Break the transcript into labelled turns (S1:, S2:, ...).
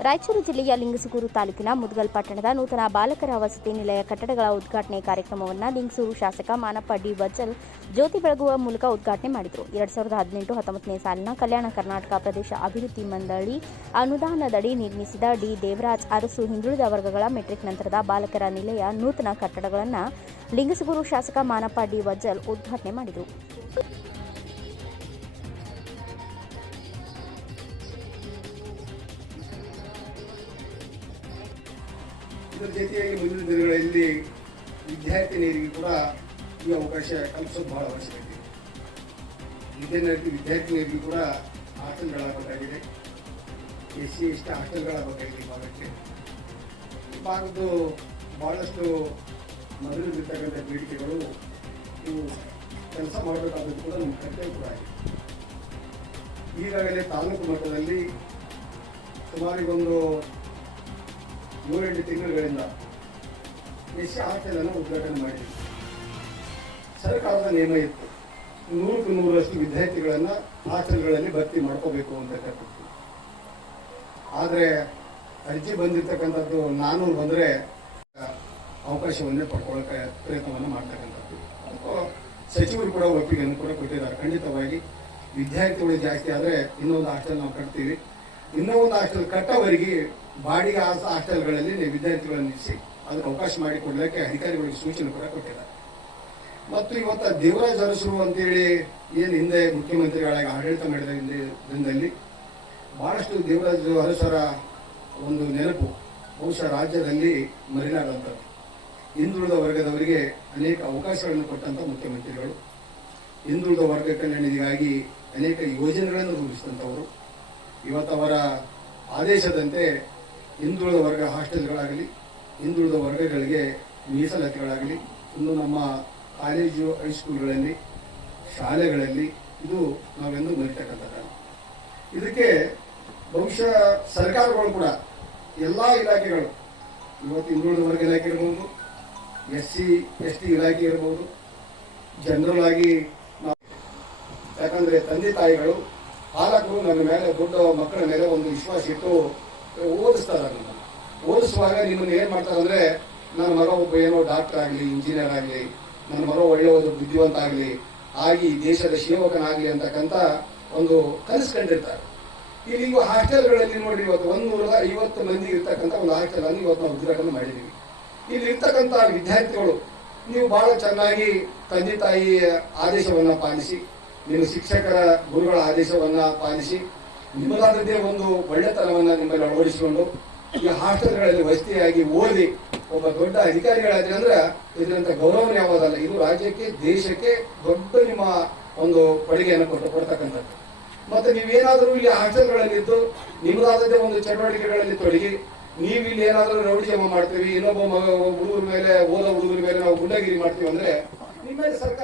S1: ರಾಯಚೂರು ಜಿಲ್ಲೆಯ ಲಿಂಗಸೂರು ತಾಲೂಕಿನ ಮುದ್ಗಲ್ ಪಟ್ಟಣದ ನೂತನ ಬಾಲಕರ ವಸತಿ ನಿಲಯ ಕಟ್ಟಡಗಳ ಉದ್ಘಾಟನೆ ಕಾರ್ಯಕ್ರಮವನ್ನು ಲಿಂಗಸೂರು ಶಾಸಕ ಮಾನಪ್ಪ ಡಿ ಜ್ಯೋತಿ ಬೆಳಗುವ ಮೂಲಕ ಉದ್ಘಾಟನೆ ಮಾಡಿದರು. ಎರಡ್ ಸಾವಿರದ ಹದಿನೆಂಟು ಹತ್ತೊಂಬತ್ತನೇ ಸಾಲಿನ ಕಲ್ಯಾಣ ಕರ್ನಾಟಕ ಪ್ರದೇಶ ಅಭಿವೃದ್ಧಿ ಮಂಡಳಿ ಅನುದಾನದಡಿ ನಿರ್ಮಿಸಿದ ಡಿ ದೇವರಾಜ್ ಅರಸು ಹಿಂದುಳಿದ ವರ್ಗಗಳ ಮೆಟ್ರಿಕ್ ನಂತರದ ಬಾಲಕರ ನಿಲಯ ನೂತನ ಕಟ್ಟಡಗಳನ್ನು ಲಿಂಗಸೂರು ಶಾಸಕ ಮಾನಪ್ಪ ಡಿ ವಜ್ಜಲ್ ಉದ್ಘಾಟನೆ ಮಾಡಿದರು.
S2: ಇದರ ಜೊತೆಯಾಗಿ ಮುಂದಿನ ದಿನಗಳಲ್ಲಿ ವಿದ್ಯಾರ್ಥಿನಿಯರಿಗೆ ಕೂಡ ಈ ಅವಕಾಶ ಕಲ್ಪಿಸೋದು ಬಹಳ ಅವಶ್ಯಕತೆ ಇದೆ. ವಿದ್ಯಾರ್ಥಿ ವಿದ್ಯಾರ್ಥಿನಿಯರಿಗೂ ಕೂಡ ಹಾಸ್ಟೆಲ್ಗಳಾಗಬೇಕಾಗಿದೆ. ಎಸ್ ಸಿ ಎಸ್ ಟಿ ಹಾಸ್ಟೆಲ್ಗಳಾಗಬೇಕಾಗಿದೆ ಈ ಭಾಗಕ್ಕೆ. ಈ ಭಾಗದ್ದು ಬಹಳಷ್ಟು ಮೊದಲಿರ್ತಕ್ಕಂಥ ಬೇಡಿಕೆಗಳು ಇವು ಕೆಲಸ ಮಾಡಬೇಕಾದದ್ದು ಕೂಡ ನಮ್ಮ ಕರ್ತವ್ಯ ಕೂಡ ಆಗಿದೆ. ಈಗಾಗಲೇ ತಾಲೂಕು ಮಟ್ಟದಲ್ಲಿ ಸುಮಾರಿಗೊಂದು ಏಳೆಂಟು ತಿಂಗಳುಗಳಿಂದ ಹಾಸ್ಟೆಲ್ ಅನ್ನು ಉದ್ಘಾಟನೆ ಮಾಡಿದ್ವಿ ಸರ್ಕಾರದ ನಿಯಮ ಇತ್ತು. ನೂರಕ್ಕೆ ನೂರಷ್ಟು ವಿದ್ಯಾರ್ಥಿಗಳನ್ನು ಹಾಸ್ಟೆಲ್ಗಳಲ್ಲಿ ಭರ್ತಿ ಮಾಡ್ಕೋಬೇಕು ಅಂತಕ್ಕಂಥದ್ದು ಆದರೆ ಅರ್ಜಿ ಬಂದಿರತಕ್ಕಂಥದ್ದು ನಾನು ಬಂದರೆ ಅವಕಾಶವನ್ನೇ ಪಡ್ಕೊಳ್ಳೋಕೆ ಪ್ರಯತ್ನವನ್ನು ಮಾಡ್ತಕ್ಕಂಥದ್ದು. ಸಚಿವರು ಕೂಡ ಒಪ್ಪಿಗೆಯನ್ನು ಕೂಡ ಕೊಟ್ಟಿದ್ದಾರೆ. ಖಂಡಿತವಾಗಿ ವಿದ್ಯಾರ್ಥಿಗಳು ಜಾಸ್ತಿ ಆದರೆ ಇನ್ನೊಂದು ಹಾಸ್ಟೆಲ್ ನಾವು ಕಟ್ತೀವಿ. ಇನ್ನೂ ಒಂದು ಹಾಸ್ಟೆಲ್ ಕಟ್ಟವರಿಗೆ ಬಾಡಿಗೆ ಹಾಸ್- ಹಾಸ್ಟೆಲ್ಗಳಲ್ಲಿ ವಿದ್ಯಾರ್ಥಿಗಳನ್ನು ನಿಲ್ಲಿಸಿ ಅದಕ್ಕೆ ಅವಕಾಶ ಮಾಡಿಕೊಡ್ಲಿಕ್ಕೆ ಅಧಿಕಾರಿಗಳಿಗೆ ಸೂಚನೆ ಕೂಡ ಕೊಟ್ಟಿದ್ದಾರೆ. ಮತ್ತು ಇವತ್ತು ದೇವರಾಜ ಅರಸರು ಅಂತೇಳಿ ಏನು ಹಿಂದೆ ಮುಖ್ಯಮಂತ್ರಿಗಳಾಗಿ ಆಡಳಿತ ಮಾಡಿದ ಹಿಂದೆ ದಿನದಲ್ಲಿ ಬಹಳಷ್ಟು ದೇವರಾಜ್ ಅರಸರ ಒಂದು ನೆನಪು ಬಹುಶಃ ರಾಜ್ಯದಲ್ಲಿ ಮರೆಯಲಾಗಂಥದ್ದು ಹಿಂದುಳಿದ ವರ್ಗದವರಿಗೆ ಅನೇಕ ಅವಕಾಶಗಳನ್ನು ಕೊಟ್ಟಂಥ ಮುಖ್ಯಮಂತ್ರಿಗಳು. ಹಿಂದುಳಿದ ವರ್ಗ ಕಲ್ಯಾಣಕ್ಕಾಗಿ ಅನೇಕ ಯೋಜನೆಗಳನ್ನು ರೂಪಿಸಿದಂಥವರು. ಇವತ್ತು ಅವರ ಆದೇಶದಂತೆ ಹಿಂದುಳಿದ ವರ್ಗ ಹಾಸ್ಟೆಲ್ಗಳಾಗಲಿ, ಹಿಂದುಳಿದ ವರ್ಗಗಳಿಗೆ ಮೀಸಲಾತಿಗಳಾಗಲಿ, ಇನ್ನು ನಮ್ಮ ಕಾಲೇಜು ಹೈಸ್ಕೂಲ್ಗಳಲ್ಲಿ, ಶಾಲೆಗಳಲ್ಲಿ ಇದು ನಾವೆಂದು ಮರಿತಕ್ಕಂಥದ್ದು ಇದಕ್ಕೆ ಬಹುಶಃ ಸರ್ಕಾರಗಳು ಕೂಡ ಎಲ್ಲ ಇಲಾಖೆಗಳು, ಇವತ್ತು ಹಿಂದುಳಿದ ವರ್ಗ ಇಲಾಖೆ ಇರ್ಬೋದು, ಎಸ್ ಸಿ, ಎಸ್ ಟಿ ಇಲಾಖೆ ಇರ್ಬೋದು, ಜನರಲ್ ಆಗಿ ಯಾಕಂದ್ರೆ ತಂದೆ ತಾಯಿಗಳು ಪಾಲಕರು ನನ್ನ ಮೇಲೆ ದೊಡ್ಡ ಮಕ್ಕಳ ಮೇಲೆ ಒಂದು ವಿಶ್ವಾಸ ಇಟ್ಟು ಓದಿಸ್ತಾರೆ ನಿಮ್ಮ ಓದಿಸುವಾಗ ನಿಮ್ಮನ್ನು ಏನು ಮಾಡ್ತಾರೆ ಅಂದ್ರೆ, ನನ್ನ ಮಗ ಒಬ್ಬ ಏನೋ ಡಾಕ್ಟರ್ ಆಗಲಿ ಇಂಜಿನಿಯರ್ ಆಗಲಿ, ನನ್ನ ಮಗ ಒಳ್ಳೆಯ ಒಂದು ಬುದ್ಧಿವಂತ ಆಗಲಿ, ಆಗಿ ದೇಶದ ಸೇವಕನಾಗಲಿ ಅಂತಕ್ಕಂಥ ಒಂದು ಕನಸು ಕಂಡಿರ್ತಾರೆ ಇಲ್ಲಿ ಇವು ಹಾಸ್ಟೆಲ್ಗಳಲ್ಲಿ ನೋಡಿ ಇವತ್ತು ಒಂದು ನೂರದ ಐವತ್ತು ಮಂದಿ ಇರ್ತಕ್ಕಂಥ ಒಂದು ಹಾಸ್ಟೆಲ್ ಅನ್ನು ಇವತ್ತು ನಾವು ಉದ್ಘಾಟನೆ ಮಾಡಿದ್ದೀವಿ ಇಲ್ಲಿ ಇರ್ತಕ್ಕಂಥ ವಿದ್ಯಾರ್ಥಿಗಳು, ನೀವು ಬಹಳ ಚೆನ್ನಾಗಿ ತಂದೆ ತಾಯಿಯ ಆದೇಶವನ್ನು ಪಾಲಿಸಿ ನಿಮ್ಮ ಶಿಕ್ಷಕರ ಗುರುಗಳ ಆದೇಶವನ್ನ ಪಾಲಿಸಿ ನಿಮ್ಮದಾದದ್ದೇ ಒಂದು ಒಳ್ಳೆತನವನ್ನ ನಿಮ್ಮಲ್ಲಿ ಅಳವಡಿಸಿಕೊಂಡು ಈ ಹಾಸ್ಟೆಲ್ಗಳಲ್ಲಿ ವಸತಿಯಾಗಿ ಓದಿ ಒಬ್ಬ ದೊಡ್ಡ ಅಧಿಕಾರಿಗಳಾದ್ರೆ ಅಂದ್ರೆ ಇದರಂತ ಗೌರವನೇ ಯಾವುದಲ್ಲ ಇದು ರಾಜ್ಯಕ್ಕೆ, ದೇಶಕ್ಕೆ ದೊಡ್ಡ ನಿಮ್ಮ ಒಂದು ಕೊಡುಗೆಯನ್ನು ಕೊಟ್ಟು ಕೊಡ್ತಕ್ಕಂಥದ್ದು. ಮತ್ತೆ ನೀವೇನಾದರೂ ಇಲ್ಲಿ ಹಾಸ್ಟೆಲ್ಗಳಲ್ಲಿದ್ದು ನಿಮ್ಮದಾದದ್ದೇ ಒಂದು ಚಟುವಟಿಕೆಗಳಲ್ಲಿ ತೊಡಗಿ, ನೀವು ಇಲ್ಲಿ ಏನಾದರೂ ರೌಡಿ ಜಮಾ ಮಾಡ್ತೀವಿ, ಇನ್ನೊಬ್ಬ ಹುಡುಗರ ಮೇಲೆ, ಓದೋ ಹುಡುಗರ ಮೇಲೆ ನಾವು ಗುಂಡಗಿರಿ ಮಾಡ್ತೀವಿ ಅಂದ್ರೆ, ನಿಮ್ಮ ಸರ್ಕಾರ